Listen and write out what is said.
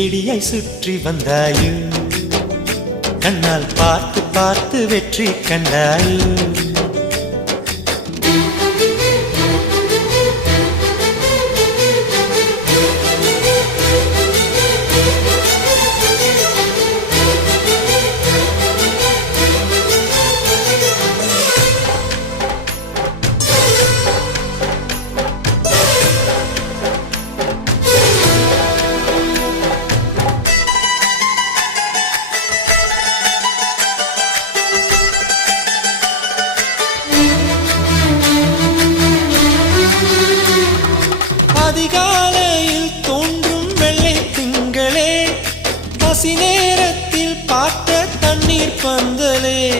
வெடியாய் சுற்றி வந்தாயோ, கண்ணால் பார்த்து பார்த்து வெற்றி கண்டாயோ. அதிகாலையில் தோன்றும் வெள்ளை திங்களே, பசி நேரத்தில் பார்த்த தண்ணீர் பந்தலே.